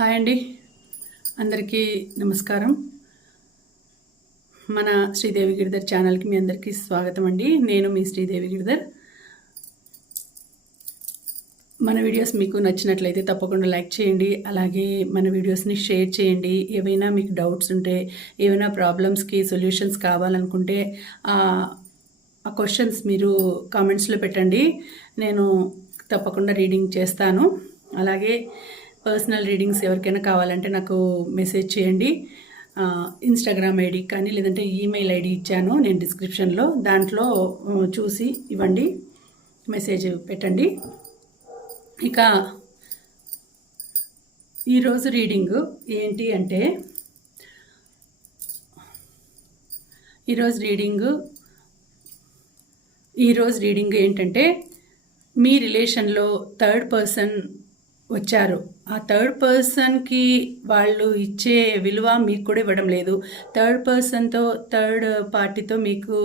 Hi అండి. అందరికీ నమస్కారం. మన శ్రీదేవి గిరిధర్ ఛానల్కి మీ అందరికీ స్వాగతం అండి. నేను మీ శ్రీదేవి గిరిధర్. మన వీడియోస్ మీకు నచ్చినట్లయితే తప్పకుండా లైక్ చేయండి. అలాగే మన వీడియోస్ని షేర్ చేయండి. ఏవైనా మీకు డౌట్స్ ఉంటే ఏవైనా ప్రాబ్లమ్స్కి సొల్యూషన్స్ కావాలనుకుంటే ఆ ఆ క్వశ్చన్స్ మీరు కామెంట్స్లో పెట్టండి. నేను తప్పకుండా రీడింగ్ చేస్తాను. అలాగే పర్సనల్ రీడింగ్స్ ఎవరికైనా కావాలంటే నాకు మెసేజ్ చేయండి. ఇన్స్టాగ్రామ్ ఐడి కానీ లేదంటే ఈమెయిల్ ఐడి ఇచ్చాను నేను డిస్క్రిప్షన్లో. దాంట్లో చూసి ఇవ్వండి మెసేజ్ పెట్టండి. ఇక ఈరోజు రీడింగ్ ఏంటి అంటే ఈరోజు రీడింగ్ ఈరోజు రీడింగ్ ఏంటంటే మీ రిలేషన్లో థర్డ్ పర్సన్ వచ్చారు. ఆ థర్డ్ పర్సన్కి వాళ్ళు ఇచ్చే విలువ మీకు కూడా ఇవ్వడం లేదు. థర్డ్ పర్సన్తో థర్డ్ పార్టీతో మీకు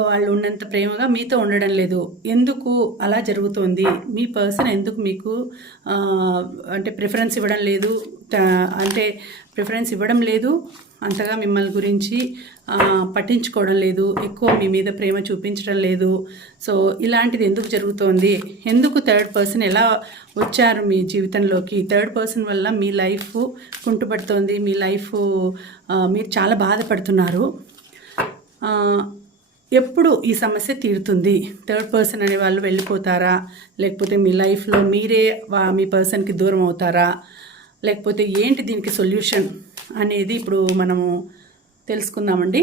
వాళ్ళు ఉన్నంత ప్రేమగా మీతో ఉండడం లేదు. ఎందుకు అలా జరుగుతోంది? మీ పర్సన్ ఎందుకు మీకు అంటే ప్రిఫరెన్స్ ఇవ్వడం లేదు? అంటే ప్రిఫరెన్స్ ఇవ్వడం లేదు? అంతగా మిమ్మల్ని గురించి పట్టించుకోవడం లేదు. ఎక్కువ మీ మీద ప్రేమ చూపించడం లేదు. సో ఇలాంటిది ఎందుకు జరుగుతోంది? ఎందుకు థర్డ్ పర్సన్ ఎలా వచ్చారు మీ జీవితంలోకి? థర్డ్ పర్సన్ వల్ల మీ లైఫ్ కుంటుపడుతోంది. మీ లైఫ్ మీరు చాలా బాధపడుతున్నారు. ఎప్పుడు ఈ సమస్య తీరుతుంది? థర్డ్ పర్సన్ అనే వాళ్ళు వెళ్ళిపోతారా? లేకపోతే మీ లైఫ్లో మీరే వా- మీ పర్సన్కి దూరం అవుతారా? లేకపోతే ఏంటి దీనికి సొల్యూషన్ అనేది ఇప్పుడు మనము తెలుసుకుందామండి.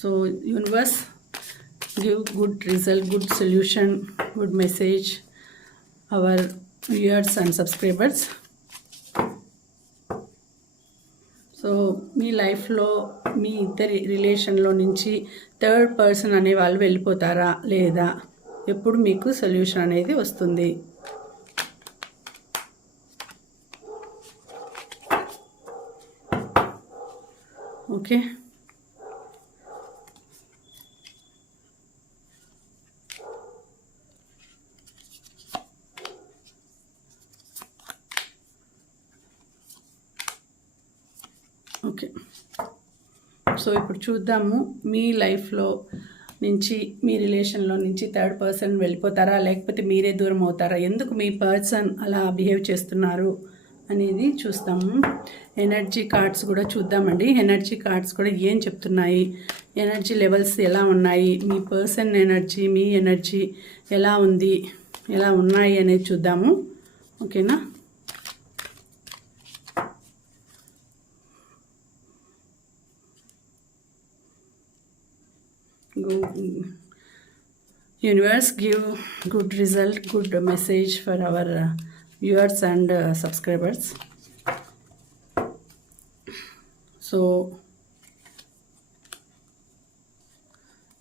So universe give good result good solution good message our viewers and subscribers. So మీ లైఫ్లో మీ ఇద్దరి రిలేషన్లో నుంచి థర్డ్ పర్సన్ అనే వాళ్ళు వెళ్ళిపోతారా లేదా? ఎప్పుడు మీకు సొల్యూషన్ అనేది వస్తుంది. ఓకే. ఓకే. సో ఇప్పుడు చూద్దాము మీ లైఫ్లో నుంచి మీ రిలేషన్లో నుంచి థర్డ్ పర్సన్ వెళ్ళిపోతారా? లేకపోతే మీరే దూరం అవుతారా? ఎందుకు మీ పర్సన్ అలా బిహేవ్ చేస్తున్నారు? అనేది చూస్తాము ఎనర్జీ కార్డ్స్ కూడా చూద్దామండి. ఎనర్జీ కార్డ్స్ కూడా ఏం చెప్తున్నాయి? ఎనర్జీ లెవెల్స్ ఎలా ఉన్నాయి? మీ పర్సన్ ఎనర్జీ మీ ఎనర్జీ ఎలా ఉంది? ఎలా ఉన్నాయి అనేది చూద్దాము. ఓకేనా? Universe universe give good result good message for our uh, viewers and subscribers so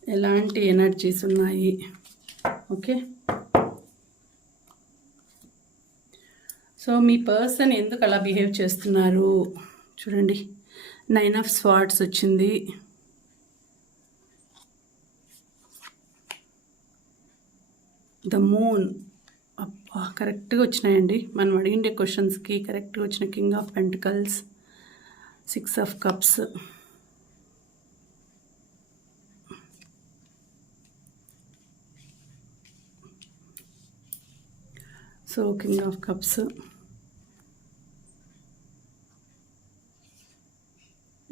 ఎలాంటి ఎనర్జీస్ ఉన్నాయి? ఓకే సో మీ పర్సన్ ఎందుకు అలా బిహేవ్ చేస్తున్నారు? చూడండి. నైన్ ఆఫ్ స్వాట్స్ వచ్చింది. ద మూన్ కరెక్ట్గా వచ్చినాయండి. మనం అడిగిండే క్వశ్చన్స్కి కరెక్ట్గా వచ్చిన king of pentacles six of cups. So king of cups.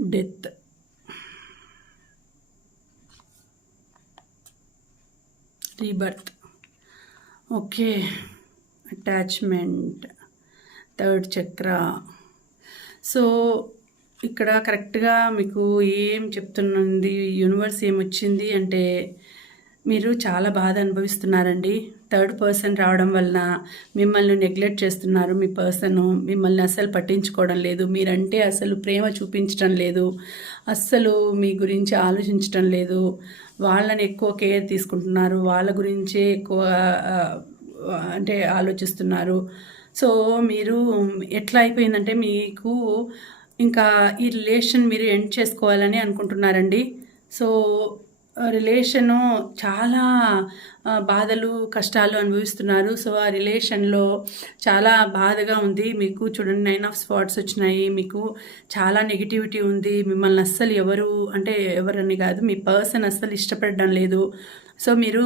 Death. Rebirth. Okay. Attachment third chakra. So ఇక్కడ కరెక్ట్గా మీకు ఏం చెప్తున్నది యూనివర్స్ ఏమొచ్చింది అంటే మీరు చాలా బాధ అనుభవిస్తున్నారండి. థర్డ్ పర్సన్ రావడం వలన మిమ్మల్ని నెగ్లెక్ట్ చేస్తున్నారు మీ పర్సన్. మిమ్మల్ని అస్సలు పట్టించుకోవడం లేదు. మీరంటే అసలు ప్రేమ చూపించడం లేదు. అస్సలు మీ గురించి ఆలోచించడం లేదు. వాళ్ళని ఎక్కువ కేర్ తీసుకుంటున్నారు. వాళ్ళ గురించే ఎక్కువ అంటే ఆలోచిస్తున్నారు. సో మీరు ఎట్లా అయిపోయిందంటే మీకు ఇంకా ఈ రిలేషన్ మీరు ఎండ్ చేసుకోవాలని అనుకుంటున్నారండి. సో రిలేషను చాలా బాధలు కష్టాలు అనుభవిస్తున్నారు. సో ఆ రిలేషన్లో చాలా బాధగా ఉంది. మీకు చూడండి నైన్ ఆఫ్ స్పాట్స్ వచ్చినాయి. మీకు చాలా నెగిటివిటీ ఉంది. మిమ్మల్ని అస్సలు ఎవరు అంటే ఎవరని కాదు మీ పర్సన్ అస్సలు ఇష్టపడడం లేదు. సో మీరు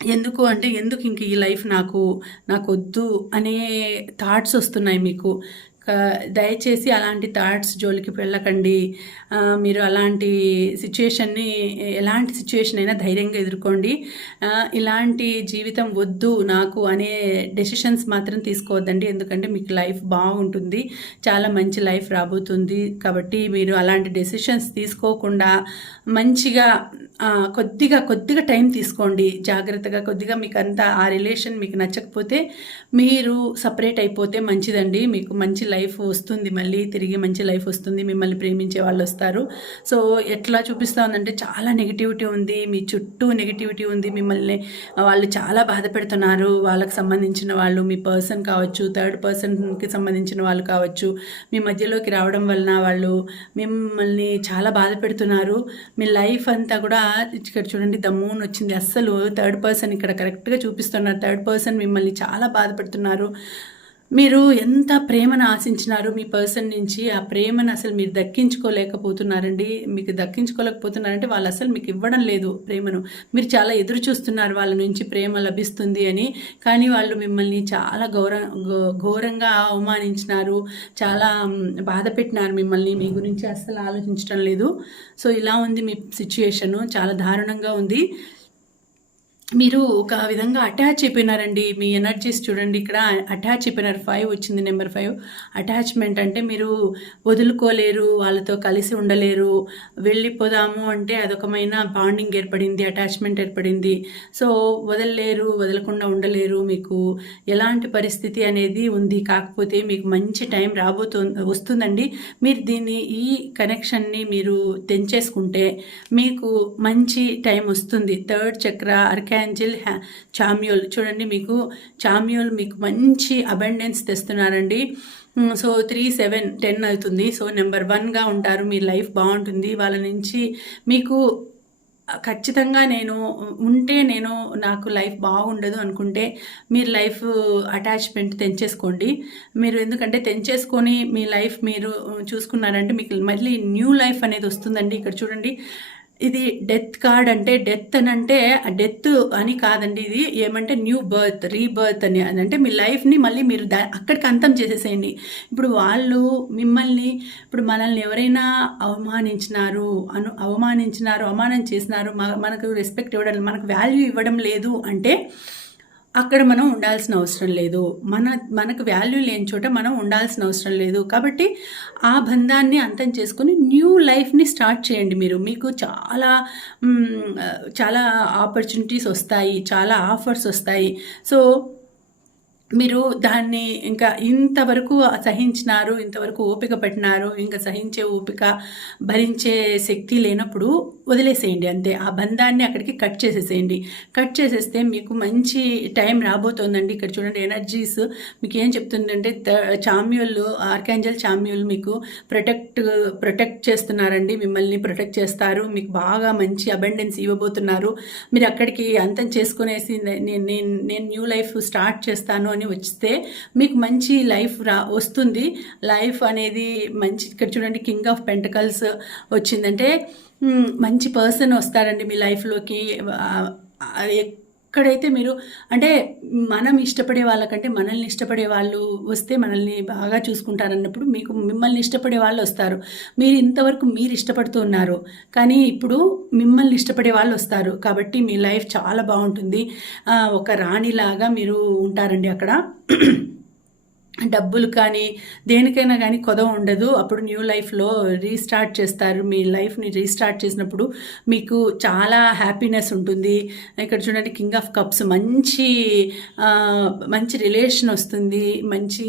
ఎందుకు అంటే ఎందుకు ఇంక ఈ లైఫ్ నాకు నాకు వద్దు అనే థాట్స్ వస్తున్నాయి మీకు. దయచేసి అలాంటి థాట్స్ జోలికి వెళ్ళకండి. మీరు అలాంటి సిచ్యుయేషన్ని ఎలాంటి సిచ్యుయేషన్ అయినా ధైర్యంగా ఎదుర్కోండి. ఇలాంటి జీవితం వద్దు నాకు అనే డెసిషన్స్ మాత్రం తీసుకోవద్దండి. ఎందుకంటే మీకు లైఫ్ బాగుంటుంది. చాలా మంచి లైఫ్ రాబోతుంది. కాబట్టి మీరు అలాంటి డెసిషన్స్ తీసుకోకుండా మంచిగా కొద్దిగా కొద్దిగా టైం తీసుకోండి. జాగ్రత్తగా కొద్దిగా మీకు అంతా ఆ రిలేషన్ మీకు నచ్చకపోతే మీరు సపరేట్ అయిపోతే మంచిదండి. మీకు మంచి లైఫ్ వస్తుంది. మళ్ళీ తిరిగి మంచి లైఫ్ వస్తుంది. మిమ్మల్ని ప్రేమించే వాళ్ళు వస్తారు. సో ఎట్లా చూపిస్తా ఉందంటే చాలా నెగిటివిటీ ఉంది. మీ చుట్టూ నెగిటివిటీ ఉంది. మిమ్మల్ని వాళ్ళు చాలా బాధ పెడుతున్నారు. వాళ్ళకి సంబంధించిన వాళ్ళు మీ పర్సన్ కావచ్చు థర్డ్ పర్సన్కి సంబంధించిన వాళ్ళు కావచ్చు మీ మధ్యలోకి రావడం వలన వాళ్ళు మిమ్మల్ని చాలా బాధ పెడుతున్నారు. మీ లైఫ్ అంతా కూడా ఇక్కడ చూడండి ద మూన్ వచ్చింది. అస్సలు థర్డ్ పర్సన్ ఇక్కడ కరెక్ట్గా చూపిస్తున్నారు. థర్డ్ పర్సన్ మిమ్మల్ని చాలా బాధపడుతున్నారు మీరు ఎంత ప్రేమను ఆశించినారు మీ పర్సన్ నుంచి? ఆ ప్రేమను అసలు మీరు దక్కించుకోలేకపోతున్నారండి. మీకు దక్కించుకోలేకపోతున్నారంటే వాళ్ళు అసలు మీకు ఇవ్వడం లేదు ప్రేమను. మీరు చాలా ఎదురు చూస్తున్నారు వాళ్ళ నుంచి ప్రేమ లభిస్తుంది అని. కానీ వాళ్ళు మిమ్మల్ని చాలా గౌర ఘోరంగా అవమానించినారు. చాలా బాధ పెట్టినారు మిమ్మల్ని. మీ గురించి అస్సలు ఆలోచించడం లేదు. సో ఇలా ఉంది మీ సిచ్యుయేషను. చాలా దారుణంగా ఉంది. మీరు ఒక విధంగా అటాచ్ అయిపోయినారండి. మీ ఎనర్జీస్ చూడండి ఇక్కడ అటాచ్ అయిపోయినారు. ఫైవ్ వచ్చింది నెంబర్ ఫైవ్ అటాచ్మెంట్ అంటే మీరు వదులుకోలేరు వాళ్ళతో కలిసి ఉండలేరు. వెళ్ళిపోదాము అంటే అదొకమైన బాండింగ్ ఏర్పడింది అటాచ్మెంట్ ఏర్పడింది. సో వదలలేరు వదలకుండా ఉండలేరు మీకు. ఎలాంటి పరిస్థితి అనేది ఉంది. కాకపోతే మీకు మంచి టైం రాబోతుంది వస్తుందండి. మీరు దీన్ని ఈ కనెక్షన్ని మీరు తెంచేసుకుంటే మీకు మంచి టైం వస్తుంది. థర్డ్ చక్ర అర్కాంజిల్ చామ్యూల్ చూడండి మీకు చామ్యూల్ మీకు మంచి అబండెన్స్ తెస్తున్నారండి. సో త్రీ సెవెన్ టెన్ అవుతుంది. సో నెంబర్ వన్గా ఉంటారు. మీ లైఫ్ బాగుంటుంది. వాళ్ళ నుంచి మీకు ఖచ్చితంగా నేను ఉంటే నేను నాకు లైఫ్ బాగుండదు అనుకుంటే మీరు లైఫ్ అటాచ్మెంట్ తెంచేసుకోండి. మీరు ఎందుకంటే తెంచేసుకొని మీ లైఫ్ మీరు చూసుకున్నారంటే మీకు మళ్ళీ న్యూ లైఫ్ అనేది వస్తుందండి. ఇక్కడ చూడండి. ఇది డెత్ కార్డ్ అంటే డెత్ అని అంటే డెత్ అని కాదండి ఇది ఏమంటే న్యూ బర్త్ రీబర్త్ అని. అంటే మీ లైఫ్ని మళ్ళీ మీరు దా అక్కడికి అంతం చేసేసేయండి. ఇప్పుడు వాళ్ళు మిమ్మల్ని ఇప్పుడు మనల్ని ఎవరైనా అవమానించినారు అను అవమానించినారు అవమానం చేసినారు మనకు రెస్పెక్ట్ ఇవ్వడం మనకు వాల్యూ ఇవ్వడం లేదు అంటే అక్కడ మనం ఉండాల్సిన అవసరం లేదు. మన మనకు వాల్యూ లేని చోట మనం ఉండాల్సిన అవసరం లేదు. కాబట్టి ఆ బంధాన్ని అంతం చేసుకుని న్యూ లైఫ్ని స్టార్ట్ చేయండి మీరు. మీకు చాలా చాలా ఆపర్చునిటీస్ వస్తాయి చాలా ఆఫర్స్ వస్తాయి. సో మీరు దాన్ని ఇంకా ఇంతవరకు సహించినారు ఇంతవరకు ఓపిక పట్టినారు ఇంకా సహించే ఓపిక భరించే శక్తి లేనప్పుడు వదిలేసేయండి అంతే. ఆ బంధాన్ని అక్కడికి కట్ చేసేసేయండి. కట్ చేసేస్తే మీకు మంచి టైం రాబోతోందండి. ఇక్కడ చూడండి ఎనర్జీస్ మీకు ఏం చెప్తుందంటే చామ్యూల్ ఆర్కాంజల్ చామ్యూల్ మీకు ప్రొటెక్ట్ ప్రొటెక్ట్ చేస్తున్నారండి. మిమ్మల్ని ప్రొటెక్ట్ చేస్తారు. మీకు బాగా మంచి అబెండెన్స్ ఇవ్వబోతున్నారు. మీరు అక్కడికి అంతం చేసుకునేసి నేను నేను నేను న్యూ లైఫ్ స్టార్ట్ చేస్తాను అని వస్తే మీకు మంచి లైఫ్ రా వస్తుంది. లైఫ్ అనేది మంచి ఇక్కడ చూడండి కింగ్ ఆఫ్ పెంటకల్స్ వచ్చిందంటే మంచి పర్సన్ వస్తారండి మీ లైఫ్లోకి. ఎక్కడైతే మీరు అంటే మనం ఇష్టపడే వాళ్ళకంటే మనల్ని ఇష్టపడే వాళ్ళు వస్తే మనల్ని బాగా చూసుకుంటారన్నప్పుడు మీకు మిమ్మల్ని ఇష్టపడే వాళ్ళు వస్తారు. మీరు ఇంతవరకు మీరు ఇష్టపడుతూ ఉన్నారు. కానీ ఇప్పుడు మిమ్మల్ని ఇష్టపడే వాళ్ళు వస్తారు. కాబట్టి మీ లైఫ్ చాలా బాగుంటుంది. ఒక రాణిలాగా మీరు ఉంటారండి అక్కడ. డబ్బులు కానీ దేనికైనా కానీ కొదవ ఉండదు. అప్పుడు న్యూ లైఫ్లో రీస్టార్ట్ చేస్తారు. మీ లైఫ్ని రీస్టార్ట్ చేసినప్పుడు మీకు చాలా హ్యాపీనెస్ ఉంటుంది. ఇక్కడ చూడండి కింగ్ ఆఫ్ కప్స్ మంచి మంచి రిలేషన్ వస్తుంది. మంచి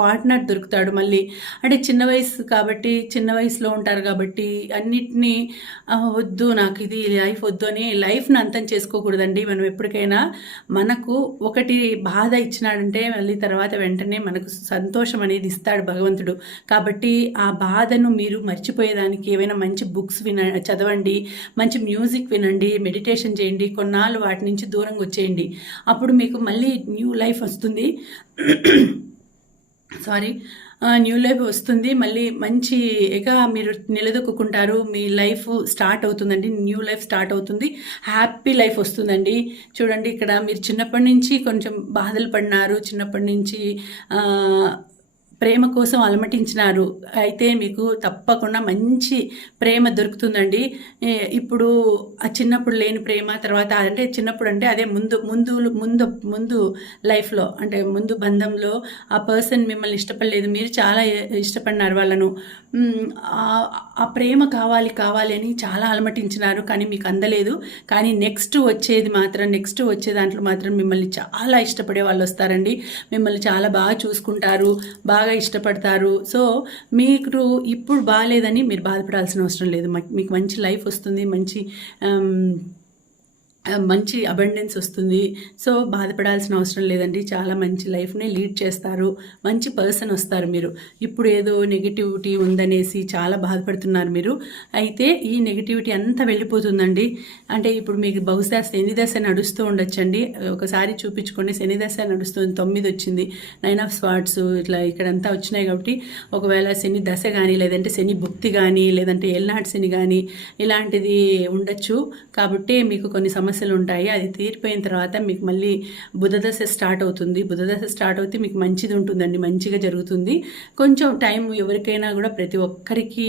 పార్ట్నర్ దొరుకుతాడు మళ్ళీ. అంటే చిన్న వయసు కాబట్టి చిన్న వయసులో ఉంటారు కాబట్టి అన్నిటినీ వద్దు నాకు ఇది లైఫ్ వద్దు అని లైఫ్ని అంతం చేసుకోకూడదండి. మనం ఎప్పటికైనా మనకు ఒకటి బాధ ఇచ్చినాడంటే మళ్ళీ తర్వాత వెంటనే మనకు సంతోషం అనేది ఇస్తాడు భగవంతుడు. కాబట్టి ఆ బాధను మీరు మర్చిపోయేదానికి ఏవైనా మంచి బుక్స్ విన చదవండి మంచి మ్యూజిక్ వినండి మెడిటేషన్ చేయండి కొన్నాళ్ళు వాటి నుంచి దూరంగా వచ్చేయండి. అప్పుడు మీకు మళ్ళీ న్యూ లైఫ్ వస్తుంది. సారీ న్యూ లైఫ్ వస్తుంది. మళ్ళీ మంచి ఇక మీరు నిలదొక్కుంటారు మీ లైఫ్ స్టార్ట్ అవుతుందండి. న్యూ లైఫ్ స్టార్ట్ అవుతుంది. హ్యాపీ లైఫ్ వస్తుందండి. చూడండి ఇక్కడ మీరు చిన్నప్పటి నుంచి కొంచెం బాధలు పడినారు. చిన్నప్పటి నుంచి ప్రేమ కోసం అలమటించినారు. అయితే మీకు తప్పకుండా మంచి ప్రేమ దొరుకుతుందండి. ఇప్పుడు ఆ చిన్నప్పుడు లేని ప్రేమ తర్వాత అంటే చిన్నప్పుడు అంటే అదే ముందు ముందు ముందు ముందు లైఫ్లో అంటే ముందు బంధంలో ఆ పర్సన్ మిమ్మల్ని ఇష్టపడలేదు. మీరు చాలా ఇష్టపడినారు వాళ్ళను. ఆ- ఆ ప్రేమ కావాలి కావాలి అని చాలా అలమటించినారు. కానీ మీకు అందలేదు. కానీ నెక్స్ట్ వచ్చేది మాత్రం నెక్స్ట్ వచ్చే దాంట్లో మాత్రం మిమ్మల్ని చాలా ఇష్టపడే వాళ్ళు వస్తారండి. మిమ్మల్ని చాలా బాగా చూసుకుంటారు. బాగా ఇష్టపడతారు. సో మీకు ఇప్పుడు బాగాలేదని మీరు బాధపడాల్సిన అవసరం లేదు. మీకు మంచి లైఫ్ వస్తుంది. మంచి మంచి అబండెన్స్ వస్తుంది. సో బాధపడాల్సిన అవసరం లేదండి. చాలా మంచి లైఫ్ని లీడ్ చేస్తారు. మంచి పర్సన్ వస్తారు మీరు. ఇప్పుడు ఏదో నెగిటివిటీ ఉందనేసి చాలా బాధపడుతున్నారు మీరు. అయితే ఈ నెగిటివిటీ అంతా వెళ్ళిపోతుందండి. అంటే ఇప్పుడు మీకు బహుశా శని దశ నడుస్తూ ఉండొచ్చండి. ఒకసారి చూపించుకోండి. శని దశ నడుస్తుంది. తొమ్మిది వచ్చింది. నైన్ ఆఫ్ స్వాట్స్ ఇట్లా ఇక్కడంతా వచ్చినాయి కాబట్టి ఒకవేళ శని దశ కానీ లేదంటే శని భుక్తి కానీ లేదంటే ఎల్నాటి శని కానీ ఇలాంటిది ఉండొచ్చు. కాబట్టి మీకు కొన్ని సమస్యలు ఉంటాయి అది తీరిపోయిన తర్వాత మీకు మళ్ళీ బుధదశ స్టార్ట్ అవుతుంది. బుధదశ స్టార్ట్ అవుతే మీకు మంచిది ఉంటుందండి మంచిగా జరుగుతుంది. కొంచెం టైం ఎవరికైనా కూడా ప్రతి ఒక్కరికి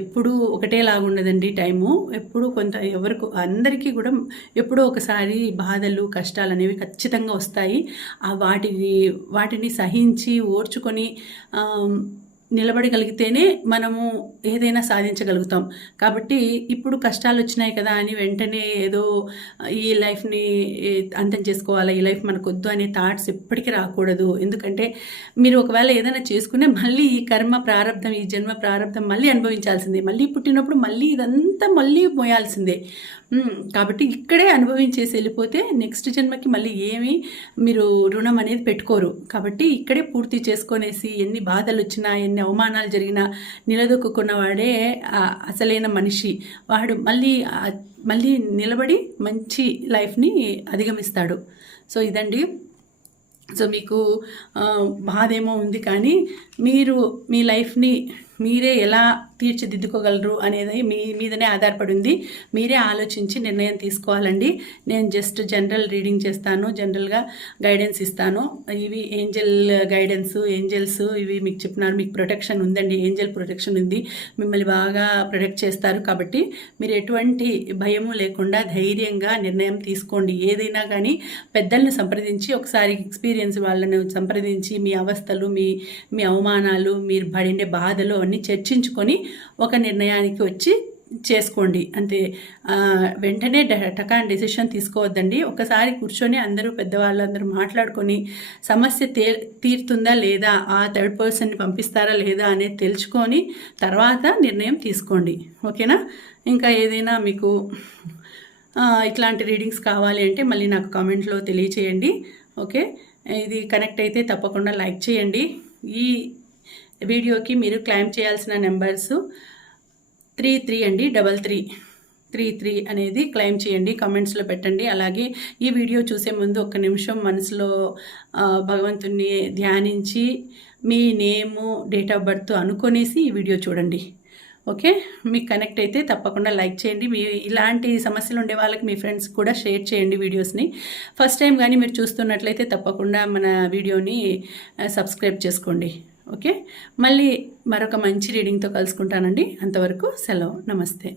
ఎప్పుడూ ఒకటేలాగా ఉండదండి టైము. ఎప్పుడు కొంత ఎవరికి అందరికీ కూడా ఎప్పుడో ఒకసారి బాధలు కష్టాలు అనేవి ఖచ్చితంగా వస్తాయి. ఆ వాటిని వాటిని సహించి ఓర్చుకొని నిలబడగలిగితేనే మనము ఏదైనా సాధించగలుగుతాం. కాబట్టి ఇప్పుడు కష్టాలు వచ్చినాయి కదా అని వెంటనే ఏదో ఈ లైఫ్ని అంతం చేసుకోవాలా ఈ లైఫ్ మనకు వద్దు అనే థాట్స్ ఎప్పటికీ రాకూడదు. ఎందుకంటే మీరు ఒకవేళ ఏదైనా చేసుకునే మళ్ళీ ఈ కర్మ ప్రారంధం ఈ జన్మ ప్రారంధం మళ్ళీ అనుభవించాల్సిందే. మళ్ళీ పుట్టినప్పుడు మళ్ళీ ఇదంతా మళ్ళీ మోయాల్సిందే. కాబట్టి ఇక్కడే అనుభవించేసి వెళ్ళిపోతే నెక్స్ట్ జన్మకి మళ్ళీ ఏమీ మీరు రుణం అనేది పెట్టుకోరు. కాబట్టి ఇక్కడే పూర్తి చేసుకొనేసి ఎన్ని బాధలు వచ్చినా ఎన్ని అవమానాలు జరిగినా నిలదొక్కున్నవాడే అసలైన మనిషి. వాడు మళ్ళీ మళ్ళీ నిలబడి మంచి లైఫ్ని అధిగమిస్తాడు. సో ఇదండి. సో మీకు బాధేమో ఉంది కానీ మీరు మీ లైఫ్ని మీరే ఎలా తీర్చిదిద్దుకోగలరు అనేది మీ మీదనే ఆధారపడి ఉంది. మీరే ఆలోచించి నిర్ణయం తీసుకోవాలండి. నేను జస్ట్ జనరల్ రీడింగ్ చేస్తాను జనరల్గా గైడెన్స్ ఇస్తాను. ఇవి ఏంజల్ గైడెన్స్ ఏంజల్స్ ఇవి మీకు చెప్పినారు. మీకు ప్రొటెక్షన్ ఉందండి. ఏంజల్ ప్రొటెక్షన్ ఉంది. మిమ్మల్ని బాగా ప్రొటెక్ట్ చేస్తారు కాబట్టి మీరు ఎటువంటి భయము లేకుండా ధైర్యంగా నిర్ణయం తీసుకోండి. ఏదైనా కానీ పెద్దలను సంప్రదించి ఒకసారి ఎక్స్పీరియన్స్ వాళ్ళని సంప్రదించి మీ అవస్థలు మీ మీ అవమానాలు మీరు పడిండే బాధలు అవన్నీ చర్చించుకొని ఒక నిర్ణయానికి వచ్చి చేసుకోండి. అంతే వెంటనే టకాన్ డెసిషన్ తీసుకోవద్దండి. ఒకసారి కూర్చొని అందరూ పెద్దవాళ్ళందరూ మాట్లాడుకొని సమస్య తే తీరుతుందా లేదా ఆ థర్డ్ పర్సన్ని పంపిస్తారా లేదా అనేది తెలుసుకొని తర్వాత నిర్ణయం తీసుకోండి. ఓకేనా? ఇంకా ఏదైనా మీకు ఇట్లాంటి రీడింగ్స్ కావాలి అంటే మళ్ళీ నాకు కామెంట్లో తెలియచేయండి. ఓకే? ఇది కనెక్ట్ అయితే తప్పకుండా లైక్ చేయండి. ఈ వీడియోకి మీరు క్లైమ్ చేయాల్సిన నెంబర్స్ త్రీ త్రీ అండి డబల్ త్రీ. త్రీ త్రీ అనేది క్లైమ్ చేయండి కామెంట్స్లో పెట్టండి. అలాగే ఈ వీడియో చూసే ముందు ఒక్క నిమిషం మనసులో భగవంతుణ్ణి ధ్యానించి మీ నేము డేట్ ఆఫ్ బర్త్ అనుకునేసి ఈ వీడియో చూడండి. ఓకే? మీకు కనెక్ట్ అయితే తప్పకుండా లైక్ చేయండి. మీ ఇలాంటి సమస్యలు ఉండే వాళ్ళకి మీ ఫ్రెండ్స్ కూడా షేర్ చేయండి వీడియోస్ని. ఫస్ట్ టైం కానీ మీరు చూస్తున్నట్లయితే తప్పకుండా మన వీడియోని సబ్స్క్రైబ్ చేసుకోండి. ఓకే? మళ్ళీ మరొక మంచి రీడింగ్తో కలుసుకుంటానండి. అంతవరకు సెలవు. నమస్తే.